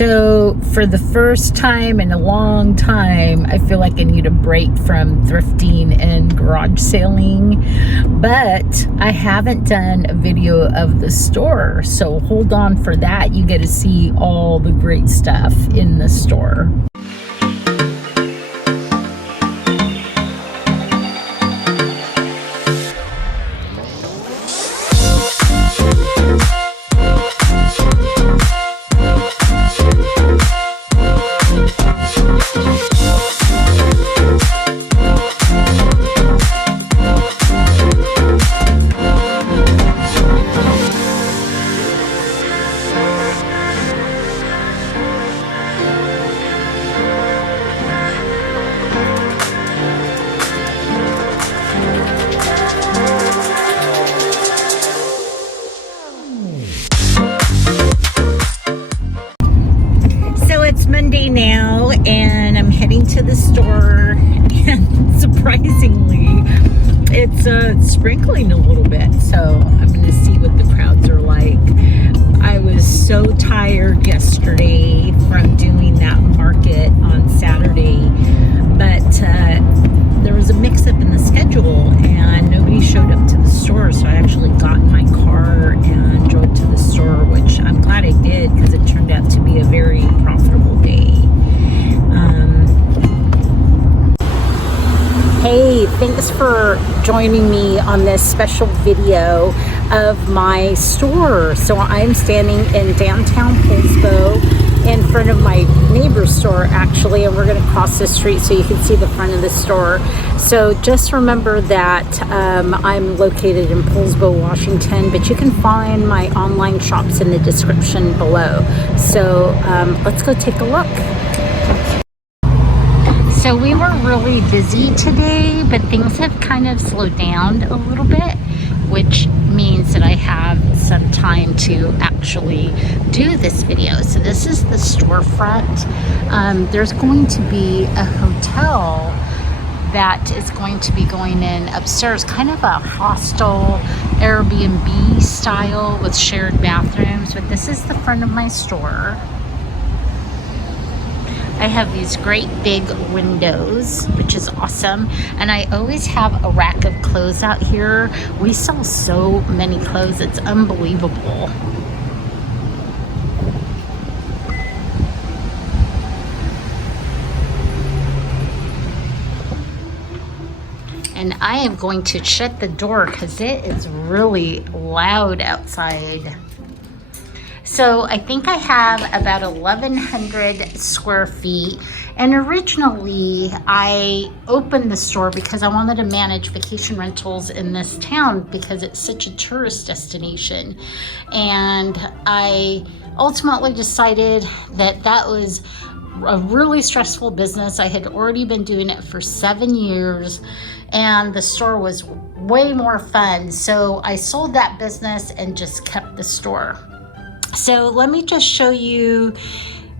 So for the first time in a long time, I feel like I need a break from thrifting and garage sailing, but I haven't done a video of the store, so hold on for that. You get to see all the great stuff in the store. Monday now, and I'm heading to the store, and surprisingly it's sprinkling a little bit, so I'm going to see what the crowds are like. I was so tired yesterday from doing that market on Saturday, but there was a mix-up in the schedule and nobody showed up to the store, so I actually got in my car and drove to the store, which I'm glad I did because it turned out to be a very profitable day. Hey, thanks for joining me on this special video of my store. So I'm standing in downtown Poulsbo in front of my neighbor's store actually, and we're going to cross the street so you can see the front of the store. So just remember that I'm located in Poulsbo, Washington, but you can find my online shops in the description below. So let's go take a look. So we were really busy today, but things have kind of slowed down a little bit, which means that I have some time to actually do this video. So this is the storefront. There's going to be a hotel that is going to be going in upstairs, kind of a hostel Airbnb style with shared bathrooms, but this is the front of my store. I have these great big windows, which is awesome, and I always have a rack of clothes out here. We sell so many clothes, it's unbelievable. And I am going to shut the door because it is really loud outside. So I think I have about 1,100 square feet, and originally I opened the store because I wanted to manage vacation rentals in this town because it's such a tourist destination, and I ultimately decided that that was a really stressful business. I had already been doing it for 7 years, and the store was way more fun, so I sold that business and just kept the store. So let me just show you,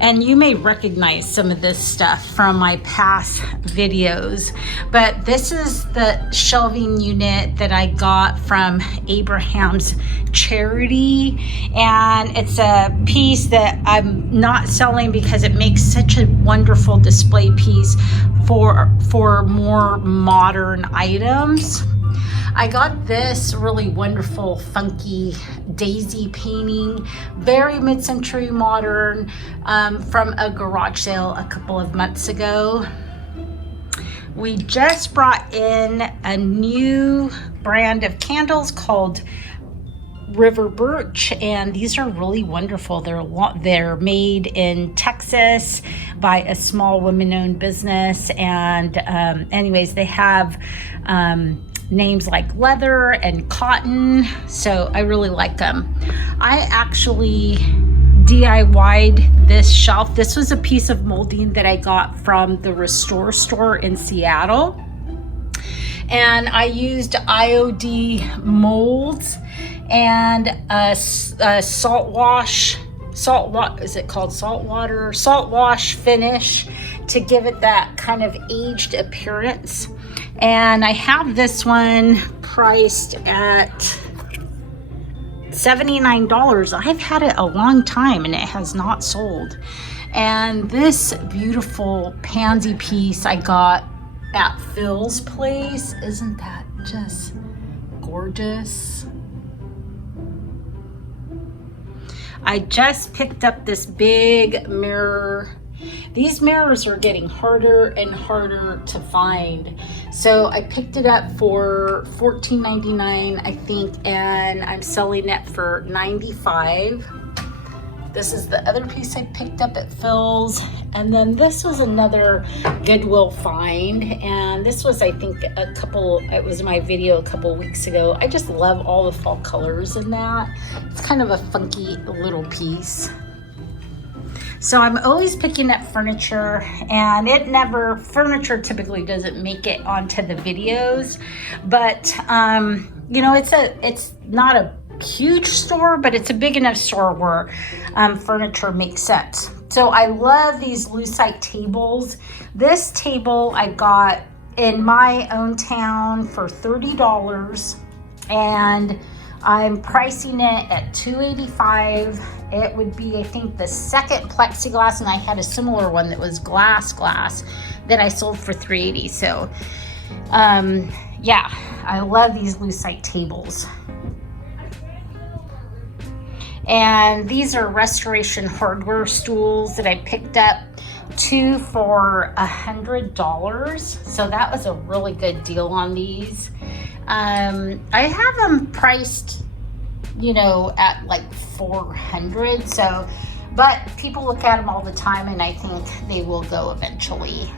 and you may recognize some of this stuff from my past videos, but this is the shelving unit that I got from Abraham's charity, and it's a piece that I'm not selling because it makes such a wonderful display piece for more modern items. I got this really wonderful funky daisy painting, very mid-century modern, from a garage sale a couple of months ago. We just brought in a new brand of candles called River Birch, and these are really wonderful. They're made in Texas by a small women-owned business, and anyways, they have names like leather and cotton, so I really like them. I actually DIY'd this shelf. This was a piece of molding that I got from the Restore store in Seattle, and I used IOD molds and a salt wash finish to give it that kind of aged appearance. And I have this one priced at $79. I've had it a long time and it has not sold. And this beautiful pansy piece I got at Phil's place. Isn't that just gorgeous? I just picked up this big mirror. These mirrors are getting harder and harder to find. So I picked it up for $14.99, I think, and I'm selling it for $95. This is the other piece I picked up at Phil's. And then this was another Goodwill find. And this was, I think, it was my video a couple weeks ago. I just love all the fall colors in that. It's kind of a funky little piece. So I'm always picking up furniture, and furniture typically doesn't make it onto the videos, but you know, it's not a huge store, but it's a big enough store where furniture makes sense. So I love these lucite tables. This table I got in my own town for $30, and I'm pricing it at $285. It would be, I think, the second plexiglass, and I had a similar one that was glass that I sold for $380. So yeah, I love these lucite tables. And these are Restoration Hardware stools that I picked up, 2 for $100. So that was a really good deal on these. I have them priced, you know, at like $400. So, but people look at them all the time, and I think they will go eventually.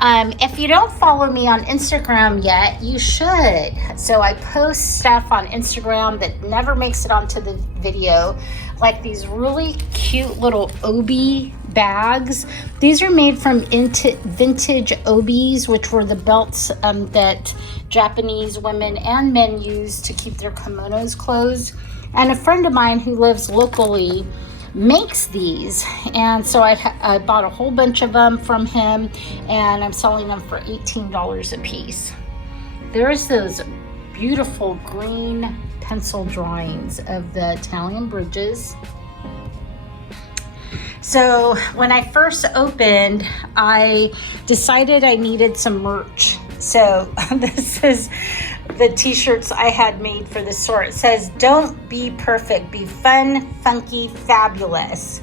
If you don't follow me on Instagram yet, you should. So I post stuff on Instagram that never makes it onto the video, like these really cute little obi bags. These are made from vintage obis, which were the belts that Japanese women and men used to keep their kimonos closed. And a friend of mine who lives locally makes these, and so I bought a whole bunch of them from him, and I'm selling them for $18 a piece. There's those beautiful green pencil drawings of the Italian bridges. So when I first opened, I decided I needed some merch. So this is the t-shirts I had made for the store. It says, "Don't be perfect, be fun, funky, fabulous.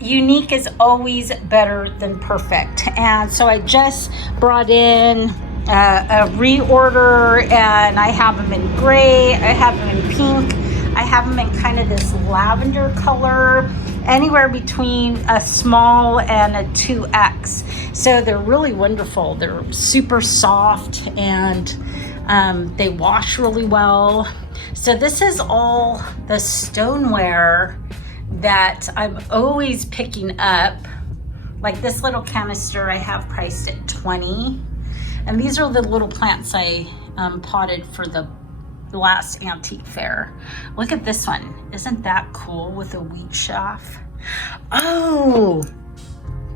Unique is always better than perfect." And so I just brought in a reorder, and I have them in gray, I have them in pink, I have them in kind of this lavender color, anywhere between a small and a 2X. So they're really wonderful. They're super soft, and they wash really well. So this is all the stoneware that I'm always picking up. Like this little canister I have priced at $20. And these are the little plants I potted for the last antique fair. Look at this one. Isn't that cool with a weed shaft? Oh,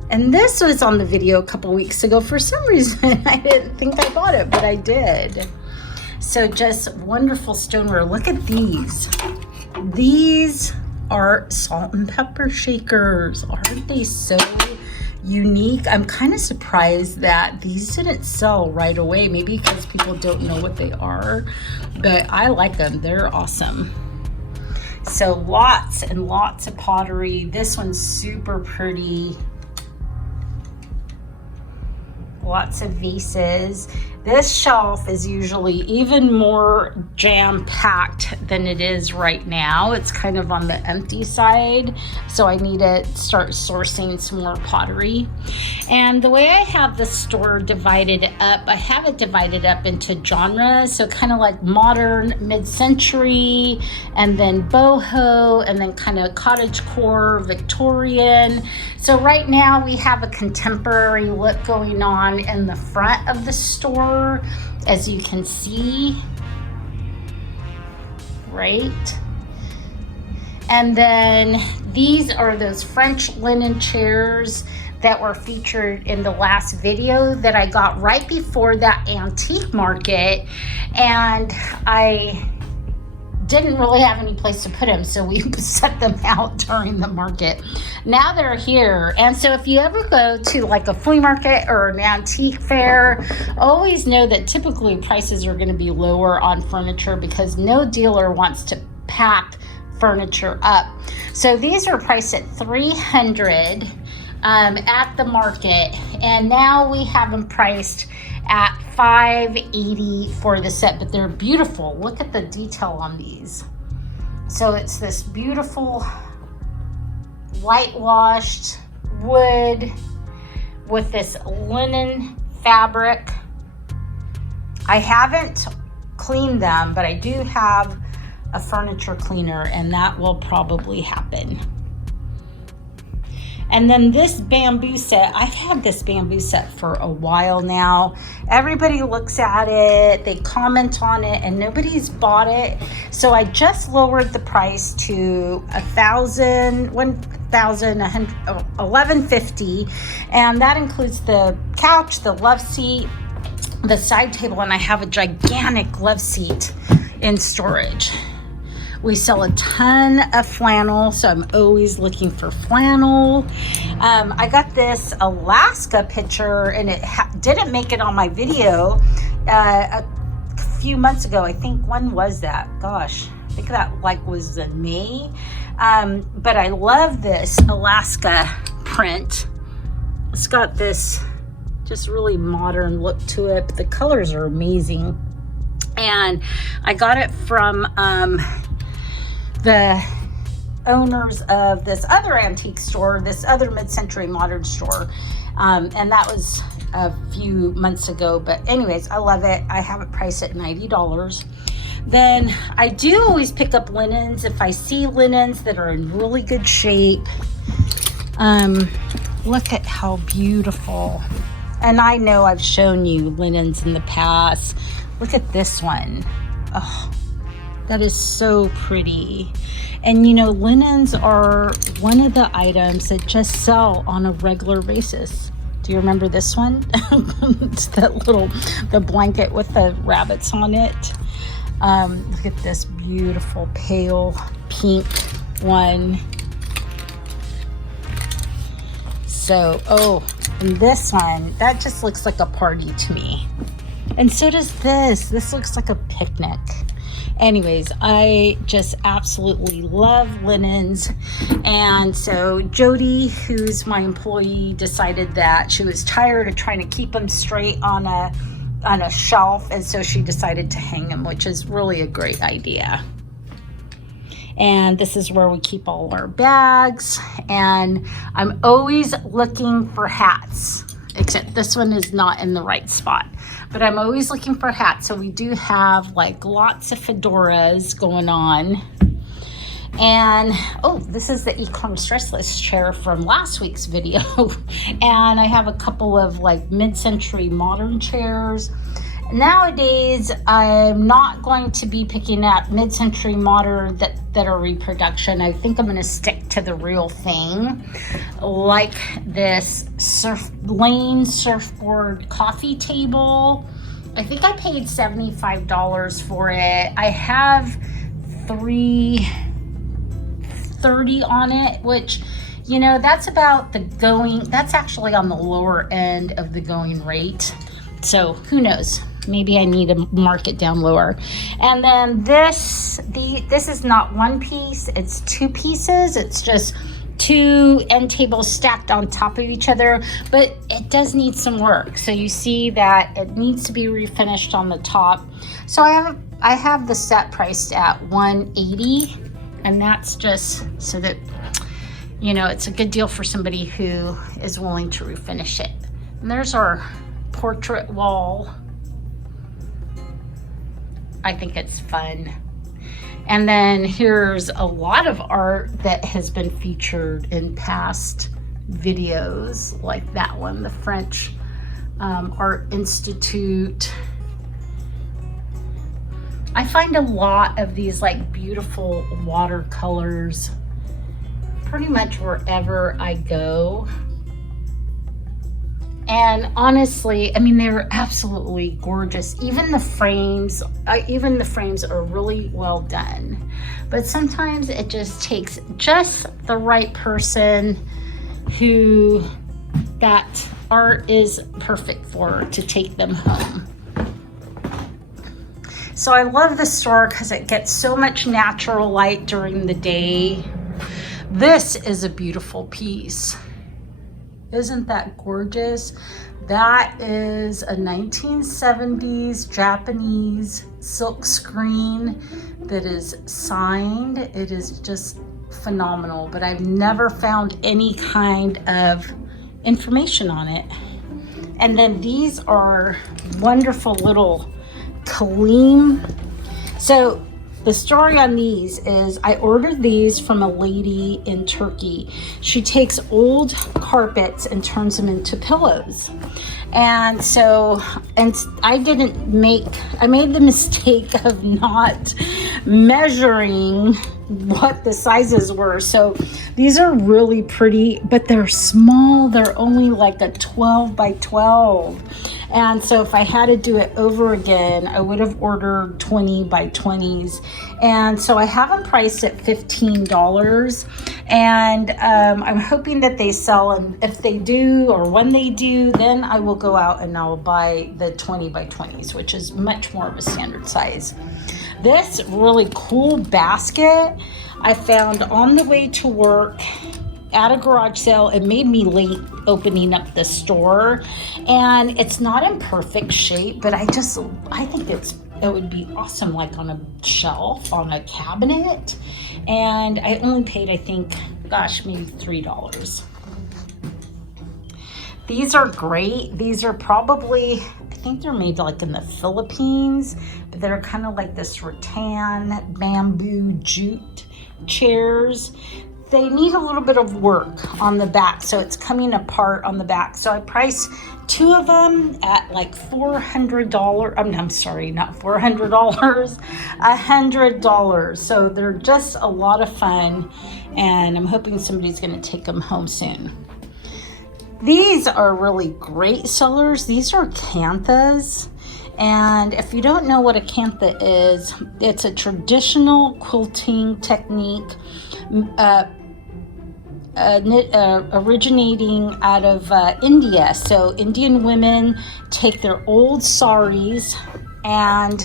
and this was on the video a couple weeks ago. For some reason, I didn't think I bought it, but I did. So just wonderful stoneware. Look at these. These are salt and pepper shakers. Aren't they so unique? I'm kind of surprised that these didn't sell right away. Maybe because people don't know what they are, but I like them. They're awesome. So lots and lots of pottery. This one's super pretty. Lots of vases. This shelf is usually even more jam-packed than it is right now. It's kind of on the empty side, so I need to start sourcing some more pottery. And the way I have the store divided up, I have it divided up into genres, so kind of like modern, mid-century, and then boho, and then kind of cottagecore, Victorian. So right now we have a contemporary look going on in the front of the store, as you can see, right? And then these are those French linen chairs that were featured in the last video that I got right before that antique market. And I didn't really have any place to put them, so we set them out during the market. Now they're here. And so if you ever go to like a flea market or an antique fair, always know that typically prices are going to be lower on furniture because no dealer wants to pack furniture up. So these are priced at $300 at the market, and now we have them priced at $580 for the set, but they're beautiful. Look at the detail on these. So it's this beautiful whitewashed wood with this linen fabric. I haven't cleaned them, but I do have a furniture cleaner, and that will probably happen. And then this bamboo set, I've had this bamboo set for a while now. Everybody looks at it, they comment on it, and nobody's bought it. So I just lowered the price to $1,150, and that includes the couch, the love seat, the side table, and I have a gigantic love seat in storage. We sell a ton of flannel, so I'm always looking for flannel. I got this Alaska picture, and it didn't make it on my video a few months ago. I think, when was that? Gosh, I think that was in May. But I love this Alaska print. It's got this just really modern look to it, but the colors are amazing. And I got it from the owners of this other antique store, this other mid-century modern store, and that was a few months ago. But anyways, I love it. I have it priced at $90. Then I do always pick up linens if I see linens that are in really good shape. Look at how beautiful. And I know I've shown you linens in the past. Look at this one. Oh, that is so pretty. And you know, linens are one of the items that just sell on a regular basis. Do you remember this one? It's the blanket with the rabbits on it. Look at this beautiful pale pink one. So, and this one, that just looks like a party to me. And so does this. This looks like a picnic. Anyways, I just absolutely love linens. And so Jody, who's my employee, decided that she was tired of trying to keep them straight on a shelf, and so she decided to hang them, which is really a great idea. And this is where we keep all our bags. And I'm always looking for hats, except this one is not in the right spot. But I'm always looking for hats. So we do have like lots of fedoras going on. And this is the e-commerce stressless chair from last week's video. And I have a couple of like mid-century modern chairs. Nowadays, I'm not going to be picking up mid-century modern that are reproduction. I think I'm going to stick to the real thing, like this Lane surfboard coffee table. I think I paid $75 for it. I have $330 on it, which, you know, that's about that's actually on the lower end of the going rate. So who knows? Maybe I need to mark it down lower. And then this is not one piece, it's two pieces. It's just two end tables stacked on top of each other, but it does need some work. So you see that it needs to be refinished on the top. So I have the set priced at $180, and that's just so that, you know, it's a good deal for somebody who is willing to refinish it. And there's our portrait wall. I think it's fun. And then here's a lot of art that has been featured in past videos, like that one, the French Art Institute. I find a lot of these like beautiful watercolors pretty much wherever I go. And honestly, I mean, they're absolutely gorgeous. Even the frames are really well done. But sometimes it just takes just the right person who that art is perfect for to take them home. So I love the store because it gets so much natural light during the day. This is a beautiful piece. Isn't that gorgeous? That is a 1970s Japanese silk screen that is signed. It is just phenomenal, but I've never found any kind of information on it. And then these are wonderful little Kaleem. So the story on these is I ordered these from a lady in Turkey. She takes old carpets and turns them into pillows. And so, and I made the mistake of not measuring what the sizes were. So these are really pretty, but they're small. They're only like a 12 by 12. And so if I had to do it over again, I would have ordered 20 by 20s. And so I have them priced at $15. And I'm hoping that they sell. And if they do, or when they do, then I will go out and I'll buy the 20 by 20s, which is much more of a standard size. This really cool basket I found on the way to work at a garage sale. It made me late opening up the store, and it's not in perfect shape, but I think it would be awesome like on a shelf, on a cabinet. And I only paid, I think, gosh, maybe $3. These are great. These are probably, I think they're made like in the Philippines, but they're kind of like this rattan bamboo jute chairs. They need a little bit of work on the back, so it's coming apart on the back. So I priced two of them at like $400. I'm sorry, not $400, $100. So they're just a lot of fun, and I'm hoping somebody's going to take them home soon. These are really great sellers. These are canthas. And if you don't know what a cantha is, it's a traditional quilting technique originating out of India. So Indian women take their old saris and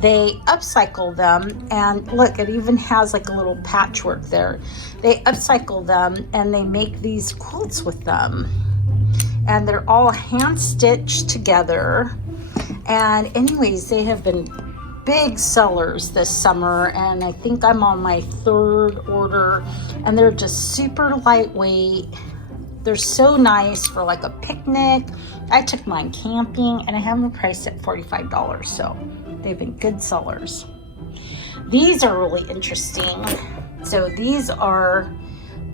they upcycle them, and look, it even has like a little patchwork there. They upcycle them and they make these quilts with them, and they're all hand stitched together. And anyways, they have been big sellers this summer, and I think I'm on my third order, and they're just super lightweight. They're so nice for like a picnic. I took mine camping, and I have them priced at $45, so they've been good sellers. These are really interesting. So these are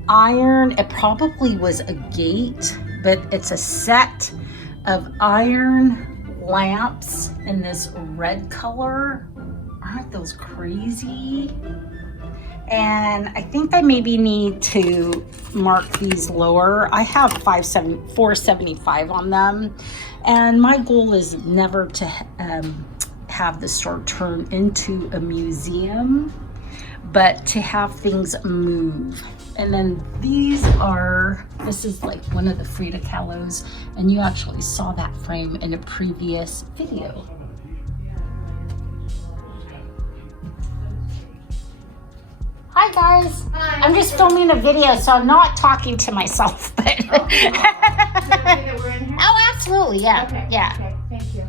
iron. It probably was a gate, but it's a set of iron lamps in this red color. Aren't those crazy? And I think I maybe need to mark these lower. I have $4.75 on them, and my goal is never to have the store turn into a museum, but to have things move. And then this is like one of the Frida Kahlos, and you actually saw that frame in a previous video. Hi guys. Hi. I'm just filming a video, so I'm not talking to myself, but Is that okay that we're in here? Oh, absolutely, yeah. Okay. Yeah. Okay, thank you.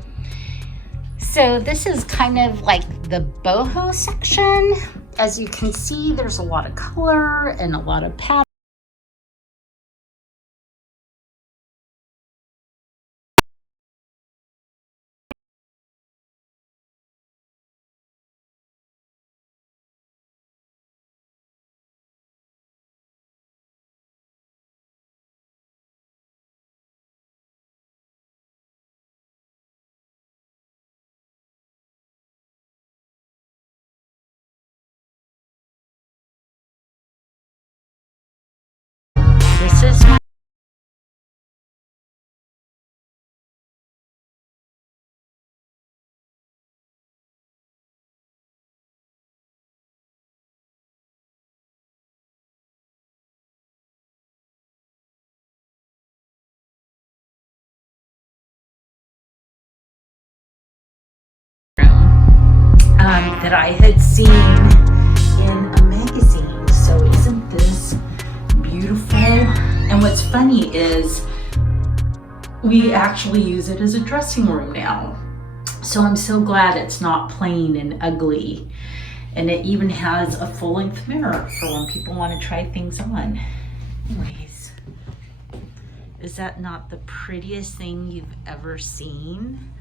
So this is kind of like the boho section. As you can see, there's a lot of color and a lot of pattern. that I had seen in a magazine. So isn't this beautiful? And what's funny is we actually use it as a dressing room now. So I'm so glad it's not plain and ugly. And it even has a full-length mirror for when people want to try things on. Anyways, is that not the prettiest thing you've ever seen?